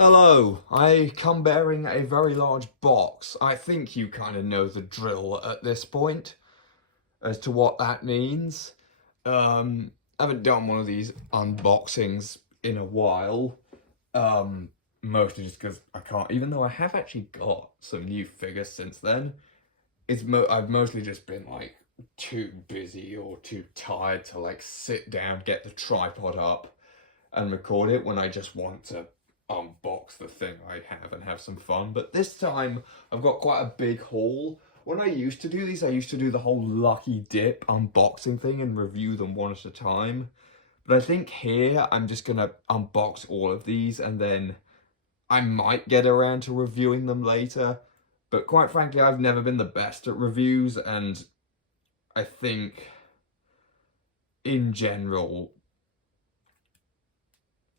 Hello, I come bearing a very large box. I think you kind of know the drill at this point as to what that means. I haven't done one of these unboxings in a while. Mostly just because I can't, even though I have actually got some new figures since then. I've mostly just been like too busy or too tired to like sit down, get the tripod up and record it when I just want to unbox the thing I have and have some fun. But this time I've got quite a big haul. When I used to do these, I used to do the whole Lucky Dip unboxing thing and review them one at a time. But I think here I'm just gonna unbox all of these and then I might get around to reviewing them later. But quite frankly, I've never been the best at reviews, and I think in general,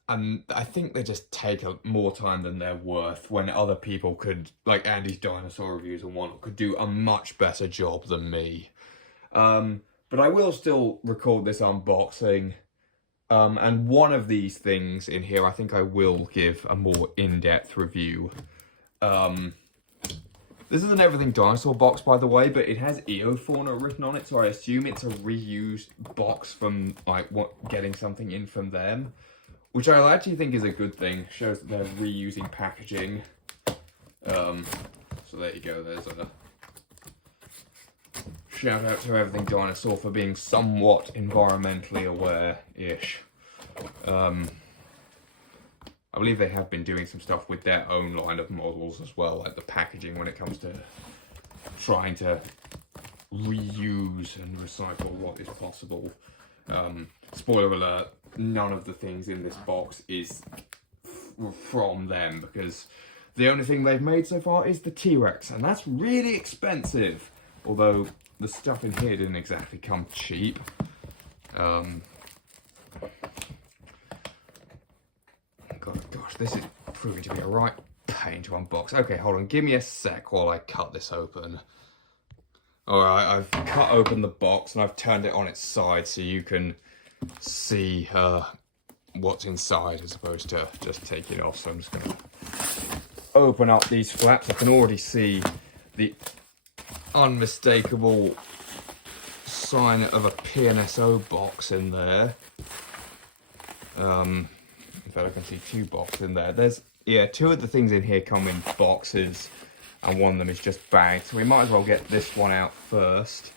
and I think they just take more time than they're worth when other people could, like Andy's dinosaur reviews and whatnot, could do a much better job than me. But I will still record this unboxing. And one of these things in here, I think I will give a more in-depth review. This is an Everything Dinosaur box, by the way, but it has Eofauna written on it, so I assume it's a reused box from, like, getting something in from them. Which I actually think is a good thing. Shows that they're reusing packaging. So there you go. There's a shout out to Everything Dinosaur for being somewhat environmentally aware-ish. I believe they have been doing some stuff with their own line of models as well, like the packaging when it comes to trying to reuse and recycle what is possible. Spoiler alert, none of the things in this box is from them because the only thing they've made so far is the T-Rex, and that's really expensive. Although the stuff in here didn't exactly come cheap. Gosh, this is proving to be a right pain to unbox. Okay, hold on, give me a sec while I cut this open. Alright, I've cut open the box and I've turned it on its side so you can see what's inside as opposed to just take it off. So I'm just going to open up these flaps. I can already see the unmistakable sign of a PNSO box in there. In fact, I can see two boxes in there. There's, yeah, two of the things in here come in boxes and one of them is just bagged. So we might as well get this one out first.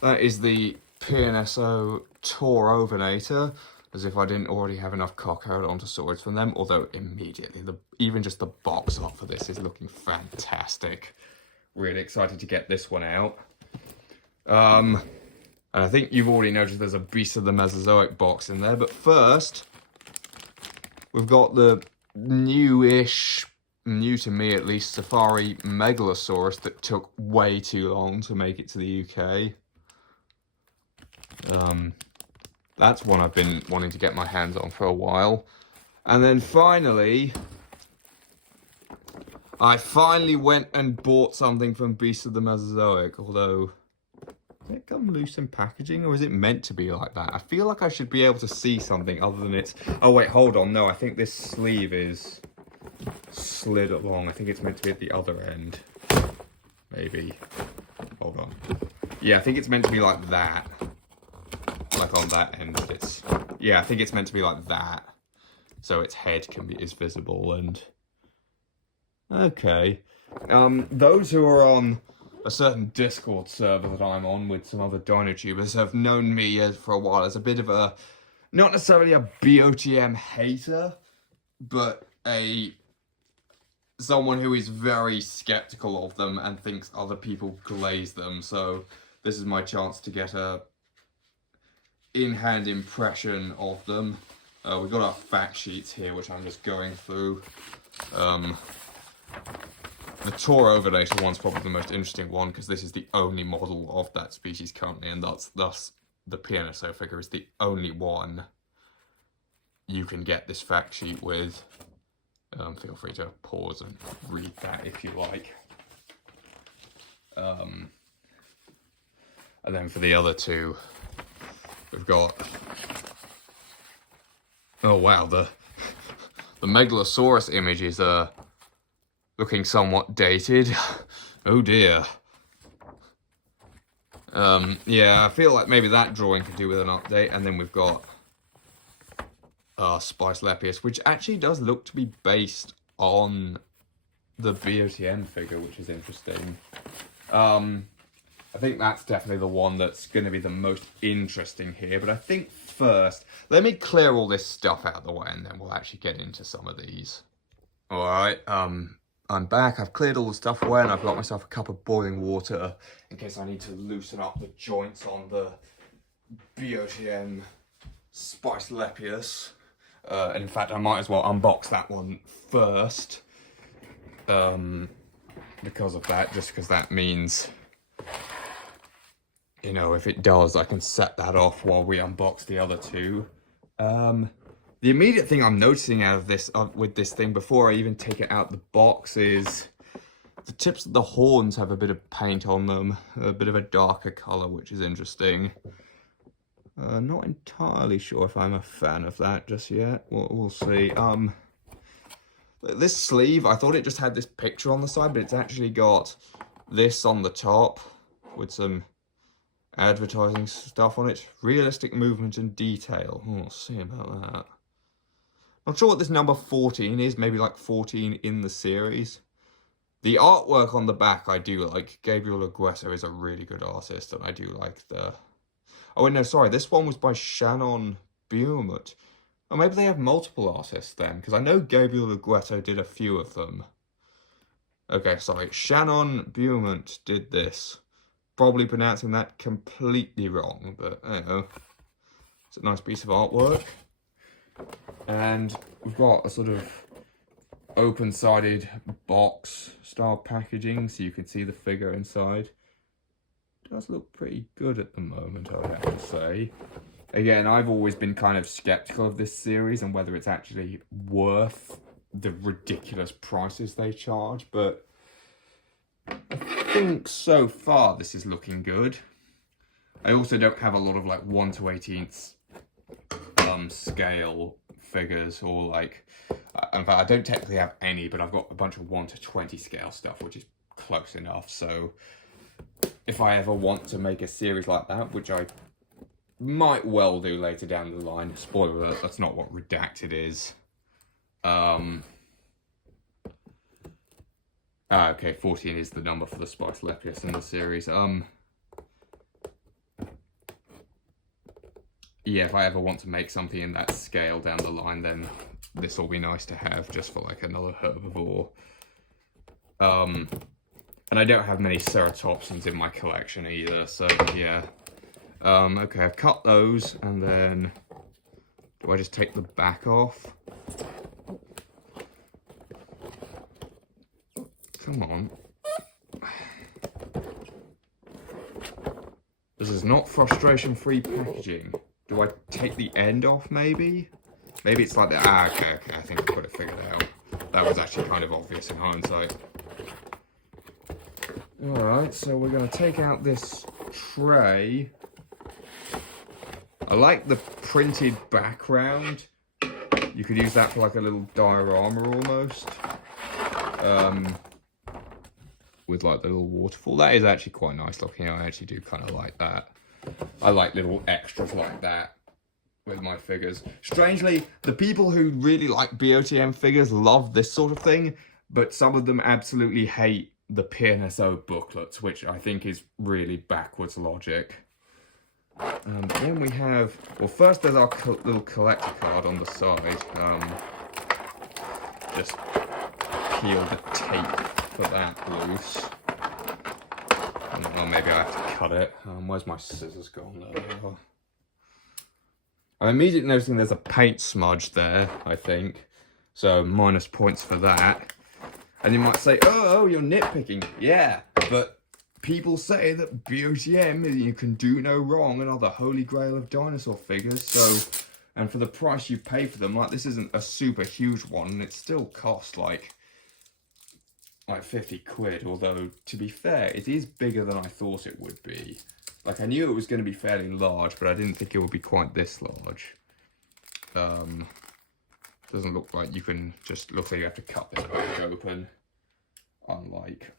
That is the PNSO Tour Overnator, as if I didn't already have enough cock-out onto swords from them, although immediately, even just the box art for this is looking fantastic. Really excited to get this one out. And I think you've already noticed there's a Beast of the Mesozoic box in there, but first, we've got the new-ish, new to me at least, Safari Megalosaurus that took way too long to make it to the UK. That's one I've been wanting to get my hands on for a while. And then finally, I finally went and bought something from Beast of the Mesozoic, although, did it come loose in packaging, or is it meant to be like that? I feel like I should be able to see something other than it's... Oh wait, hold on, no, I think this sleeve is slid along. I think it's meant to be at the other end. Maybe. Hold on. Yeah, I think it's meant to be like that. Like on that end, it's... Yeah, I think it's meant to be like that. So its head is visible and... Okay. Those who are on a certain Discord server that I'm on with some other DinoTubers have known me for a while as a bit of a... Not necessarily a BOTM hater, but someone who is very skeptical of them and thinks other people glaze them. So this is my chance to get a in-hand impression of them. We've got our fact sheets here, which I'm just going through. The Tour Overnator one's probably the most interesting one because this is the only model of that species currently, and thus the PNSO figure is the only one you can get this fact sheet with. Feel free to pause and read that if you like. And then for the other two, we've got... Oh wow, the The Megalosaurus images are looking somewhat dated. Oh dear. Yeah, I feel like maybe that drawing could do with an update. And then we've got Spicelepis, which actually does look to be based on the BOTM figure, which is interesting. I think that's definitely the one that's going to be the most interesting here. But I think first, let me clear all this stuff out of the way, and then we'll actually get into some of these. Alright, I'm back. I've cleared all the stuff away, and I've got myself a cup of boiling water in case I need to loosen up the joints on the BOTM Spicelepis. And in fact, I might as well unbox that one first. Because of that, just because that means, you know, if it does, I can set that off while we unbox the other two. The immediate thing I'm noticing out of this, with this thing, before I even take it out the box, is the tips of the horns have a bit of paint on them, a bit of a darker color, which is interesting. Not entirely sure if I'm a fan of that just yet. We'll see. This sleeve, I thought it just had this picture on the side, but it's actually got this on the top with some advertising stuff on it. Realistic movement and detail. We'll see about that. Not sure what this number 14 is. Maybe like 14 in the series. The artwork on the back I do like. Gabriel Aguesa is a really good artist, and I do like the... Oh, wait, no, sorry. This one was by Shannon Beaumont. Or maybe they have multiple artists then, because I know Gabriel Aguesa did a few of them. Okay, sorry. Shannon Beaumont did this. Probably pronouncing that completely wrong, but I don't know. It's a nice piece of artwork. And we've got a sort of open-sided box style packaging, so you can see the figure inside. It does look pretty good at the moment, I have to say. Again, I've always been kind of skeptical of this series and whether it's actually worth the ridiculous prices they charge, but I think so far this is looking good. I also don't have a lot of like 1 to 18th scale figures, or like, in fact I don't technically have any, but I've got a bunch of 1 to 20 scale stuff, which is close enough. So if I ever want to make a series like that, which I might well do later down the line, spoiler alert, that's not what Redacted is. Okay, 14 is the number for the Spicelepis in the series. Yeah, if I ever want to make something in that scale down the line, then this will be nice to have just for like another herbivore. And I don't have many ceratopsians in my collection either, so yeah. Okay, I've cut those, and then do I just take the back off? Come on. This is not frustration-free packaging. Do I take the end off, maybe? Maybe it's like that. Ah, okay, I think I've got it figured out. That was actually kind of obvious in hindsight. Alright, so we're going to take out this tray. I like the printed background. You could use that for like a little diorama almost. With like the little waterfall. That is actually quite nice looking. I actually do kind of like that. I like little extras like that with my figures. Strangely, the people who really like BOTM figures love this sort of thing, but some of them absolutely hate the PNSO booklets, which I think is really backwards logic. Then we have, well, first there's our little collector card on the side. Just peel the tape for that loose. Well, maybe I have to cut it. Where's my scissors gone? There they are. I'm immediately noticing there's a paint smudge there, I think. So minus points for that. And you might say, oh, you're nitpicking. Yeah, but people say that BOTM, you can do no wrong, and are the holy grail of dinosaur figures. So, and for the price you pay for them, like, this isn't a super huge one, and it still costs like 50 quid, although to be fair, it is bigger than I thought it would be. Like, I knew it was going to be fairly large, but I didn't think it would be quite this large. Doesn't look like you can just, looks like you have to cut this bag open. Unlike,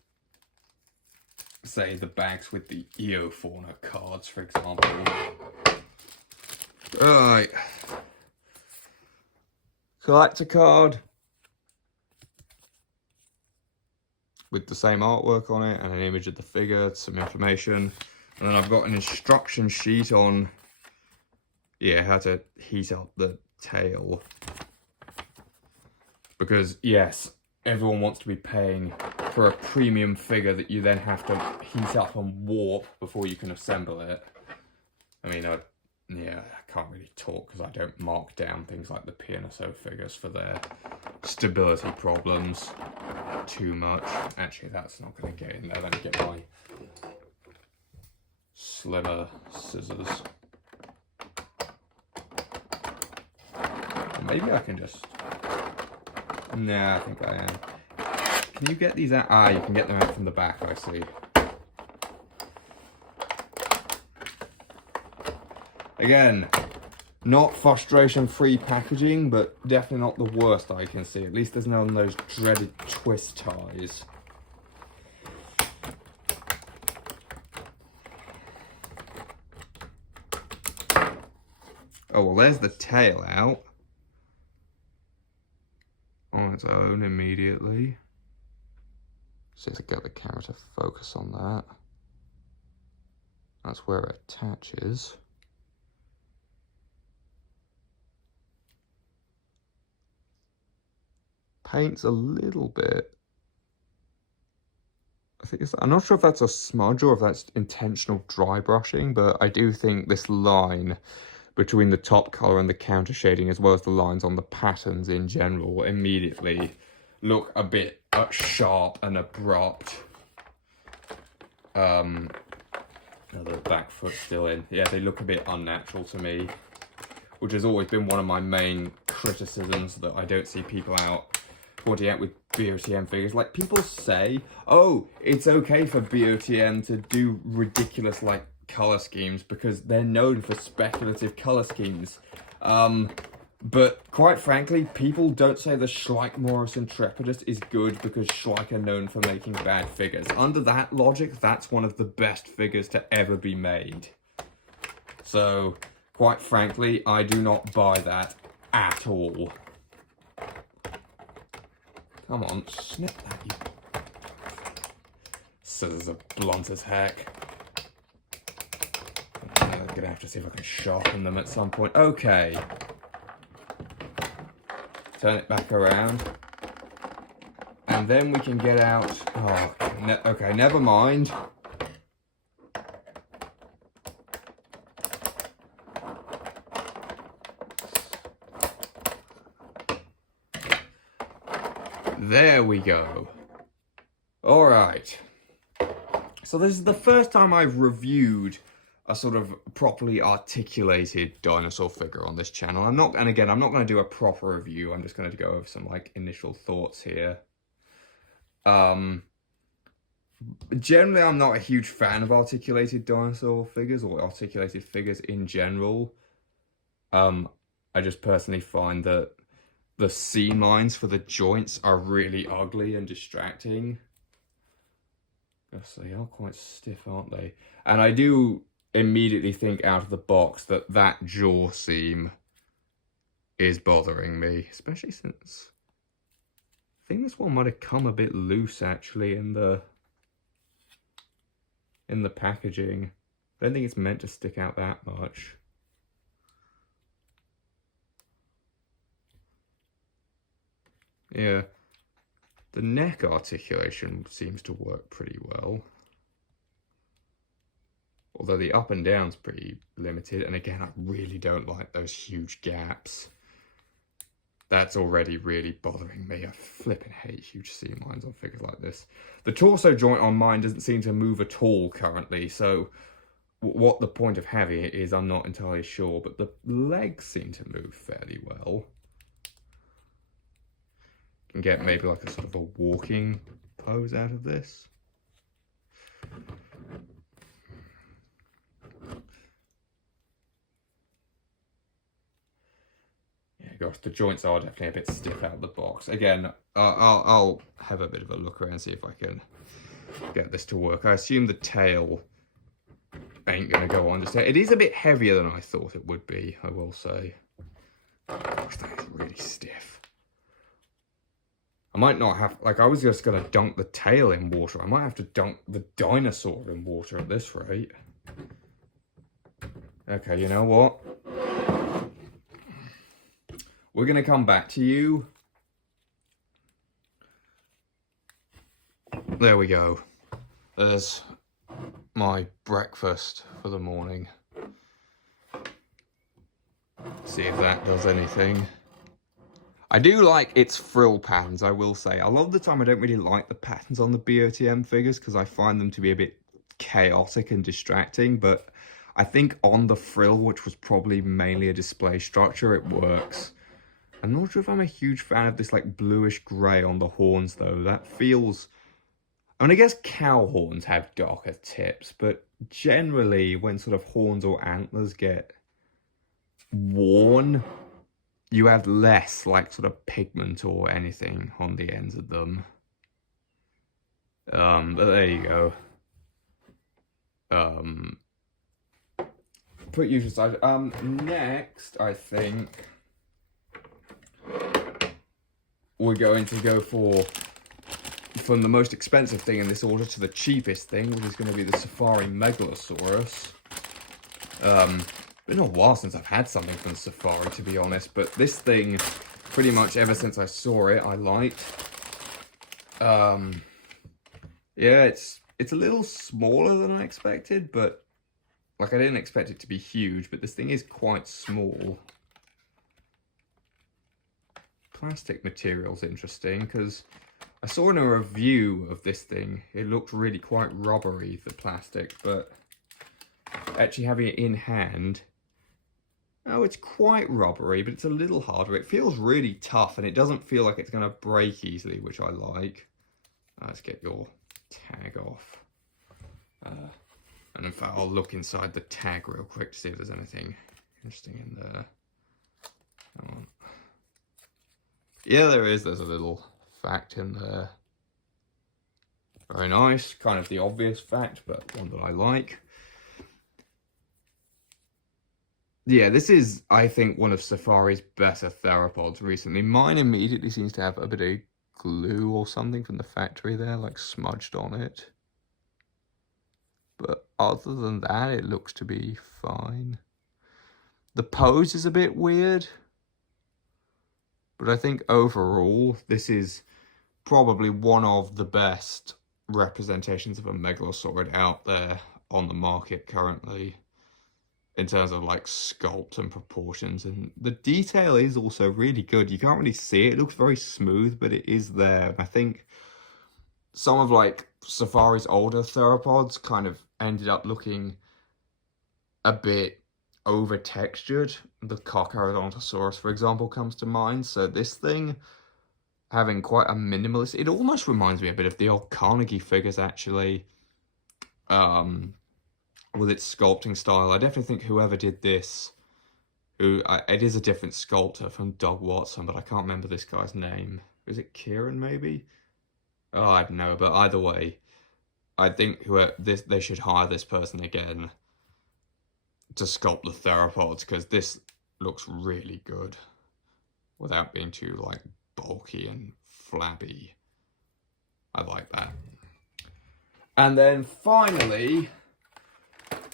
say, the bags with the Eofauna cards, for example. Right. Collector card. With the same artwork on it and an image of the figure, some information. And then I've got an instruction sheet on, yeah, how to heat up the tail. Because, yes, everyone wants to be paying for a premium figure that you then have to heat up and warp before you can assemble it. I mean, yeah, I can't really talk because I don't mark down things like the PNSO figures for their stability problems too much. Actually, that's not going to get in there. Let me get my slimmer scissors. Maybe I can just... Nah, I think I am. Can you get these out? Ah, you can get them out from the back, I see. Again, not frustration-free packaging, but definitely not the worst I can see. At least there's none of those dreaded twist ties. Oh, well, there's the tail out on its own immediately. See if I get the camera to focus on that. That's where it attaches. Paints a little bit. I think I'm not sure if that's a smudge or if that's intentional dry brushing, but I do think this line between the top color and the counter shading, as well as the lines on the patterns in general, immediately look a bit sharp and abrupt. The back foot still in. Yeah, they look a bit unnatural to me, which has always been one of my main criticisms that I don't see people out pointing out with BOTM figures. Like, people say, oh, it's okay for BOTM to do ridiculous, like, color schemes because they're known for speculative color schemes. But quite frankly, people don't say the Schleich Morris Intrepidus is good because Schleich are known for making bad figures. Under that logic, that's one of the best figures to ever be made. So, quite frankly, I do not buy that at all. Come on, snip that, you... Scissors are blunt as heck. I'm gonna have to see if I can sharpen them at some point. Okay. Turn it back around. And then we can get out... Oh, okay, never mind. There we go. Alright. So this is the first time I've reviewed a sort of properly articulated dinosaur figure on this channel. I'm not going to do a proper review. I'm just going to go over some like initial thoughts here. Generally, I'm not a huge fan of articulated dinosaur figures or articulated figures in general. I just personally find that the seam lines for the joints are really ugly and distracting. Yes, they are quite stiff, aren't they? And I do immediately think out of the box that that jaw seam is bothering me, especially since I think this one might have come a bit loose actually in the packaging. I don't think it's meant to stick out that much. Yeah, the neck articulation seems to work pretty well. Although the up and down's pretty limited, and again, I really don't like those huge gaps. That's already really bothering me. I flipping hate huge seam lines on figures like this. The torso joint on mine doesn't seem to move at all currently, so what the point of having it is, I'm not entirely sure, but the legs seem to move fairly well. Can get maybe like a sort of a walking pose out of this. Yeah, gosh, the joints are definitely a bit stiff out of the box. Again, I'll have a bit of a look around and see if I can get this to work. I assume the tail ain't gonna go on. It is a bit heavier than I thought it would be, I will say. Gosh, that is really stiff. I might not have, like, I was just gonna dunk the tail in water. I might have to dunk the dinosaur in water at this rate. Okay, you know what? We're gonna come back to you. There we go. There's my breakfast for the morning. See if that does anything. I do like its frill patterns, I will say. A lot of the time I don't really like the patterns on the BOTM figures because I find them to be a bit chaotic and distracting, but I think on the frill, which was probably mainly a display structure, it works. I'm not sure if I'm a huge fan of this like bluish grey on the horns though. That feels... I mean, I guess cow horns have darker tips, but generally when sort of horns or antlers get worn, you have less like sort of pigment or anything on the ends of them. But there you go. Put you to the side. Next, I think we're going to go from the most expensive thing in this order to the cheapest thing, which is going to be the Safari Megalosaurus. Been a while since I've had something from Safari, to be honest, but this thing, pretty much ever since I saw it, I liked. Yeah, it's a little smaller than I expected, but like I didn't expect it to be huge, but this thing is quite small. Plastic material's interesting because I saw in a review of this thing, it looked really quite rubbery, the plastic, but actually having it in hand, oh, it's quite rubbery, but it's a little harder. It feels really tough and it doesn't feel like it's going to break easily, which I like. Let's get your tag off. And in fact, I'll look inside the tag real quick to see if there's anything interesting in there. Come on. Yeah, there is. There's a little fact in there. Very nice. Kind of the obvious fact, but one that I like. Yeah, this is, I think, one of Safari's better theropods recently. Mine immediately seems to have a bit of glue or something from the factory there, like smudged on it. But other than that, it looks to be fine. The pose is a bit weird. But I think overall, this is probably one of the best representations of a Megalosaurid out there on the market currently, in terms of like sculpt and proportions. And the detail is also really good. You can't really see it. It looks very smooth, but it is there. And I think some of like Safari's older theropods kind of ended up looking a bit over textured. The Carcharodontosaurus, for example, comes to mind. So this thing having quite a minimalist, it almost reminds me a bit of the old Carnegie figures actually, with its sculpting style. I definitely think whoever did this, it is a different sculptor from Doug Watson, but I can't remember this guy's name. Is it Kieran maybe? Oh, I don't know, but either way, I think they should hire this person again to sculpt the theropods, because this looks really good without being too like bulky and flabby. I like that. And then finally,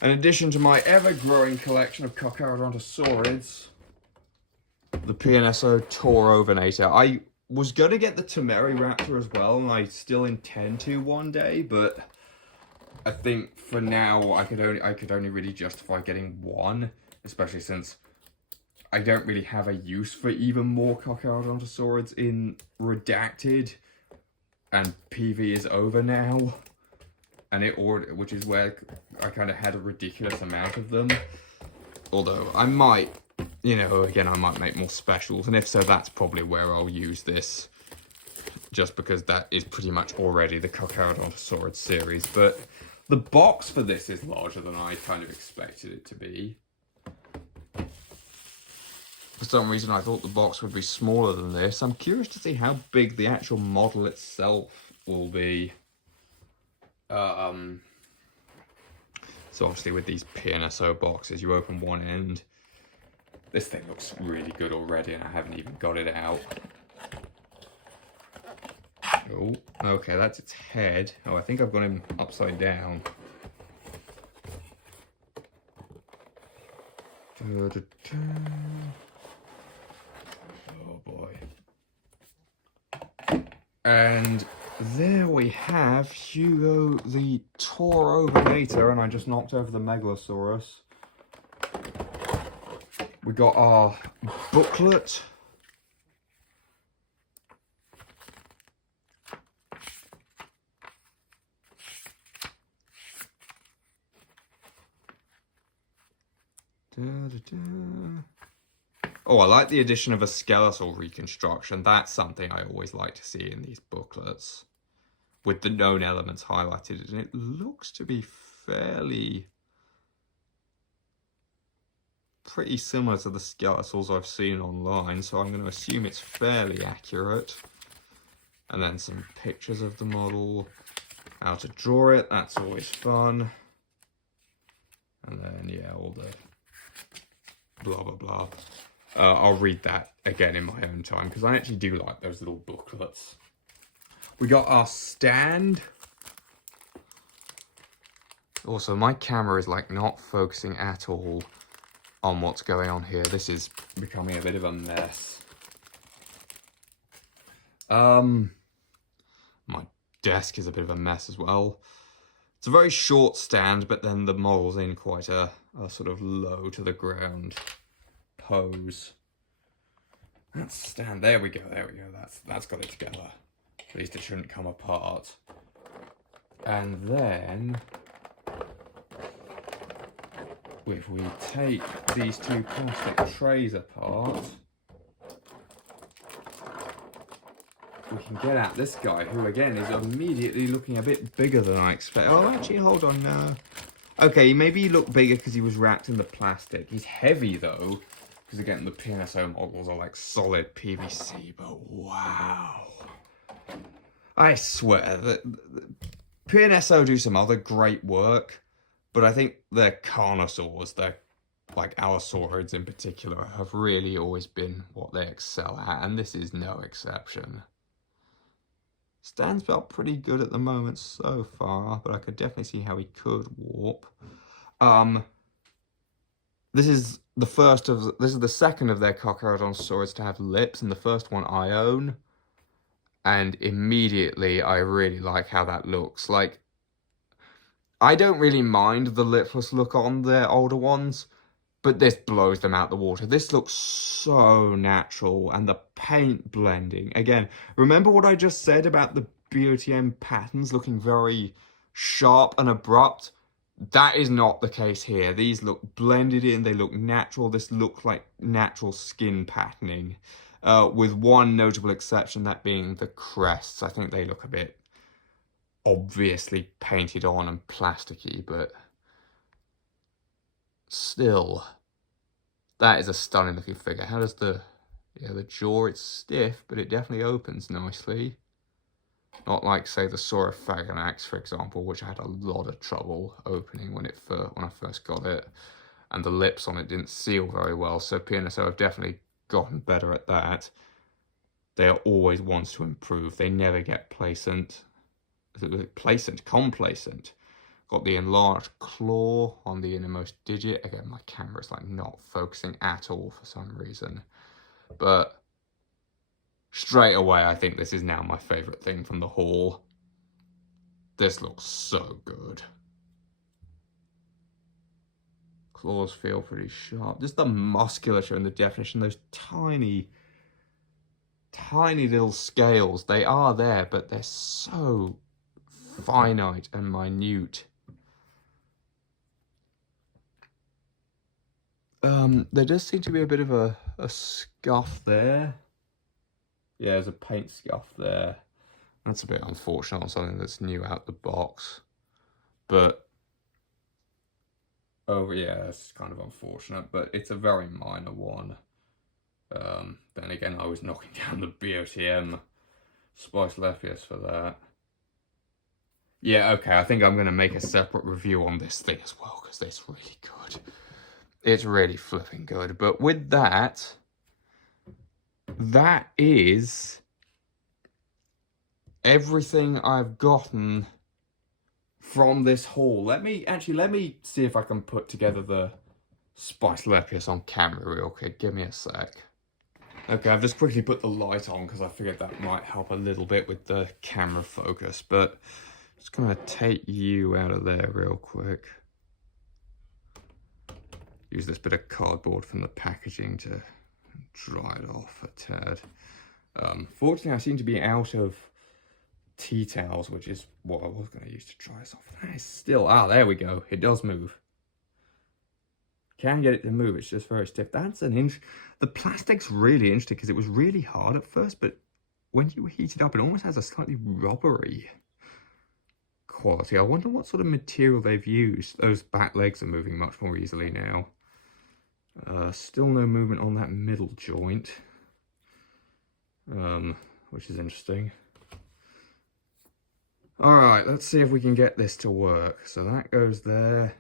in addition to my ever-growing collection of Carcharodontosaurids, the PNSO Taurovenator. I was going to get the Temeriraptor as well, and I still intend to one day, but I think for now I could only really justify getting one, especially since I don't really have a use for even more Carcharodontosaurids in Redacted, and PV is over now, and which is where I kind of had a ridiculous amount of them. Although I might, again, I might make more specials, and if so, that's probably where I'll use this, just because that is pretty much already the Carcharodontosaurus series. But the box for this is larger than I kind of expected it to be. For some reason, I thought the box would be smaller than this. I'm curious to see how big the actual model itself will be. So obviously with these PNSO boxes, you open one end. This thing looks really good already, and I haven't even got it out. Oh, okay, that's its head. Oh, I think I've got him upside down. Oh boy. And there we have Hugo the Taurovenator, and I just knocked over the Megalosaurus. We got our booklet. Oh, I like the addition of a skeletal reconstruction. That's something I always like to see in these booklets, with the known elements highlighted, and it looks to be pretty similar to the skeletals I've seen online, so I'm going to assume it's fairly accurate. And then some pictures of the model, how to draw it, that's always fun. And then, yeah, all the blah, blah, blah. I'll read that again in my own time, because I actually do like those little booklets. We got our stand. Also, my camera is like not focusing at all on what's going on here. This is becoming a bit of a mess. My desk is a bit of a mess as well. It's a very short stand, but then the model's in quite a sort of low to the ground pose. That's stand. There we go. That's got it together. At least it shouldn't come apart. And then, if we take these two plastic trays apart, we can get at this guy, who again is immediately looking a bit bigger than I expect. Oh, actually, hold on now. Okay, maybe he looked bigger because he was wrapped in the plastic. He's heavy though, because again, the PNSO models are like solid PVC, but wow. I swear that PNSO do some other great work, but I think their Carnosaurs, their like Allosaurids in particular, have really always been what they excel at, and this is no exception. Stan's felt pretty good at the moment so far, but I could definitely see how he could warp. This is the second of their Carcharodontosaurs to have lips, and the first one I own. And immediately I really like how that looks. Like, I don't really mind the lipless look on their older ones, but this blows them out the water. This looks so natural, and the paint blending. Again, remember what I just said about the BOTM patterns looking very sharp and abrupt? That is not the case here. These look blended in, they look natural. This looks like natural skin patterning, with one notable exception, that being the crests. I think they look a bit obviously painted on and plasticky, but still, that is a stunning looking figure. How does the jaw, it's stiff, but it definitely opens nicely. Not like, say, the Saurophaganax, for example, which I had a lot of trouble opening when I first got it, and the lips on it didn't seal very well. So PNSO have definitely gotten better at that. They are always ones to improve. They never get complacent. Got the enlarged claw on the innermost digit. Again, my camera's like not focusing at all for some reason. But straight away, I think this is now my favorite thing from the haul. This looks so good. Claws feel pretty sharp. Just the musculature and the definition, those tiny little scales, they are there, but they're so finite and minute. There does seem to be a bit of a scuff there. Yeah, there's a paint scuff there. That's a bit unfortunate on something that's new out the box. But, oh yeah, that's kind of unfortunate, but it's a very minor one. Then again, I was knocking down the BOTM Spicelepis for that. Yeah, okay, I think I'm going to make a separate review on this thing as well, because it's really good. It's really flipping good. But with that, that is everything I've gotten from this haul. Let me see if I can put together the Spicelepis on camera real quick. Give me a sec. Okay, I've just quickly put the light on because I figured that might help a little bit with the camera focus, but just gonna take you out of there real quick. Use this bit of cardboard from the packaging to dry it off a tad. Fortunately, I seem to be out of tea towels, which is what I was going to use to dry this off. That is still, there we go. It does move. Can get it to move, it's just very stiff. That's an inch. The plastic's really interesting because it was really hard at first, but when you heat it up, it almost has a slightly rubbery quality. I wonder what sort of material they've used. Those back legs are moving much more easily now. Still no movement on that middle joint, which is interesting. All right, let's see if we can get this to work. So that goes there,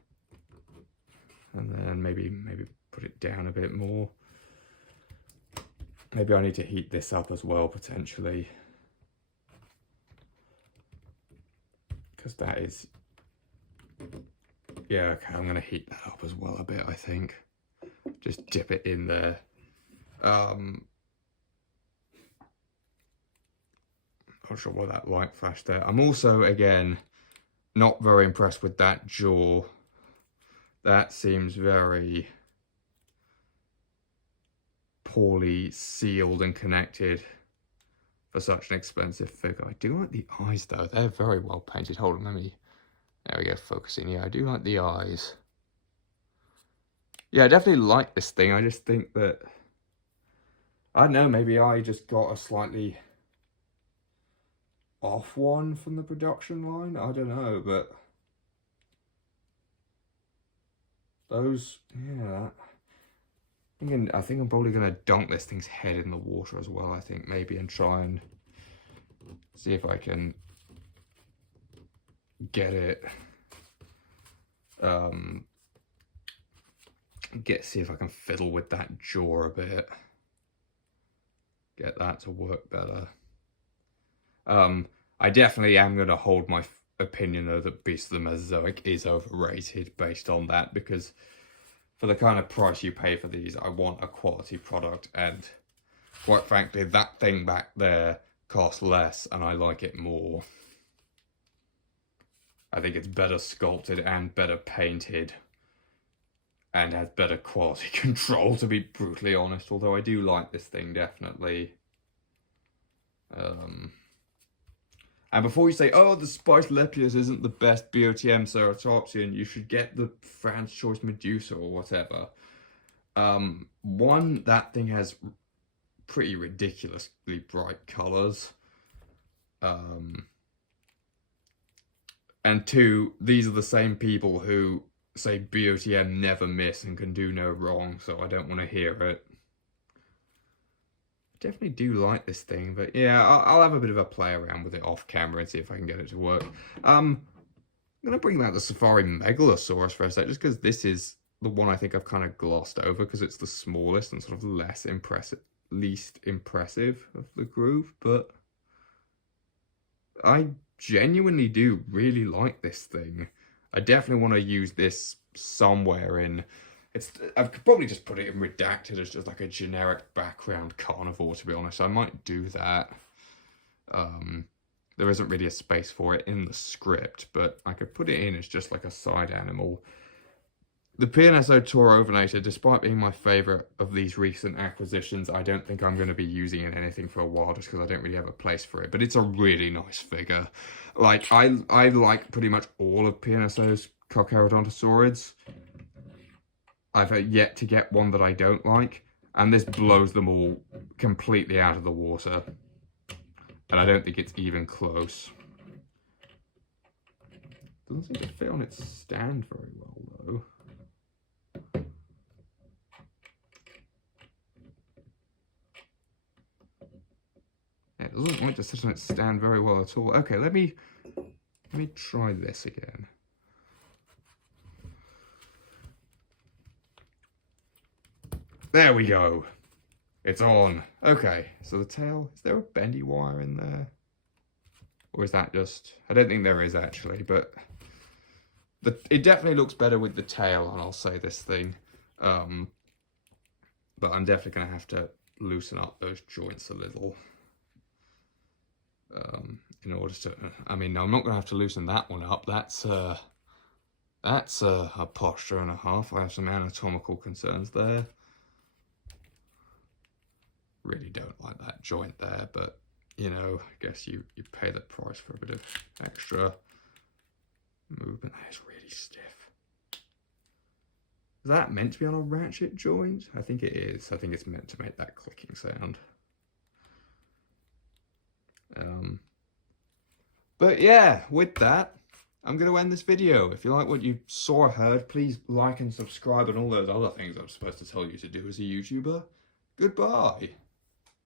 and then maybe put it down a bit more. Maybe I need to heat this up as well, potentially. Because that is... Yeah, okay, I'm going to heat that up as well a bit, I think. Just dip it in there. Not sure why that light flashed there. I'm also, again, not very impressed with that jaw. That seems very poorly sealed and connected for such an expensive figure. I do like the eyes though, they're very well painted. Hold on, there we go, focusing. Yeah, I do like the eyes. Yeah, I definitely like this thing. I just think that, I don't know, maybe I just got a slightly off one from the production line. I don't know, but those, yeah, I think I'm probably going to dunk this thing's head in the water as well, I think, maybe, and try and see if I can get it, see if I can fiddle with that jaw a bit, get that to work better. I definitely am going to hold my opinion, though, that Beast of the Mesozoic is overrated based on that, because for the kind of price you pay for these, I want a quality product, and quite frankly, that thing back there costs less, and I like it more. I think it's better sculpted and better painted, and has better quality control, to be brutally honest, although I do like this thing, definitely. And before you say, oh, the Spicelepis isn't the best BOTM Ceratopsian, you should get the Franz Choice Medusa or whatever. One, that thing has pretty ridiculously bright colours. And two, these are the same people who say BOTM never miss and can do no wrong, so I don't want to hear it. Definitely do like this thing, but yeah, I'll have a bit of a play around with it off camera and see if I can get it to work. I'm gonna bring back the Safari Megalosaurus for a sec, just because this is the one I think I've kind of glossed over because it's the smallest and sort of least impressive of the group, but I genuinely do really like this thing. I definitely want to use this somewhere in... I could probably just put it in redacted as just like a generic background carnivore, to be honest. I might do that. There isn't really a space for it in the script, but I could put it in as just like a side animal. The PNSO Taurovenator, despite being my favourite of these recent acquisitions, I don't think I'm going to be using it in anything for a while, just because I don't really have a place for it. But it's a really nice figure. Like, I like pretty much all of PNSO's Carcharodontosaurids. I've yet to get one that I don't like, and this blows them all completely out of the water. And I don't think it's even close. Doesn't seem to fit on its stand very well, though. It doesn't like to sit on its stand very well at all. Okay, let me try this again. There we go. It's on. Okay, so the tail, is there a bendy wire in there? Or is that just, I don't think there is actually, but it definitely looks better with the tail, and I'll say this thing. But I'm definitely going to have to loosen up those joints a little. In order to, I mean, I'm not going to have to loosen that one up. That's a posture and a half. I have some anatomical concerns there. Really don't like that joint there, but you know, I guess you pay the price for a bit of extra movement. That is really stiff. Is that meant to be on a ratchet joint? I think it is. I think it's meant to make that clicking sound. But yeah, with that, I'm going to end this video. If you like what you saw or heard, please like and subscribe and all those other things I'm supposed to tell you to do as a YouTuber. Goodbye.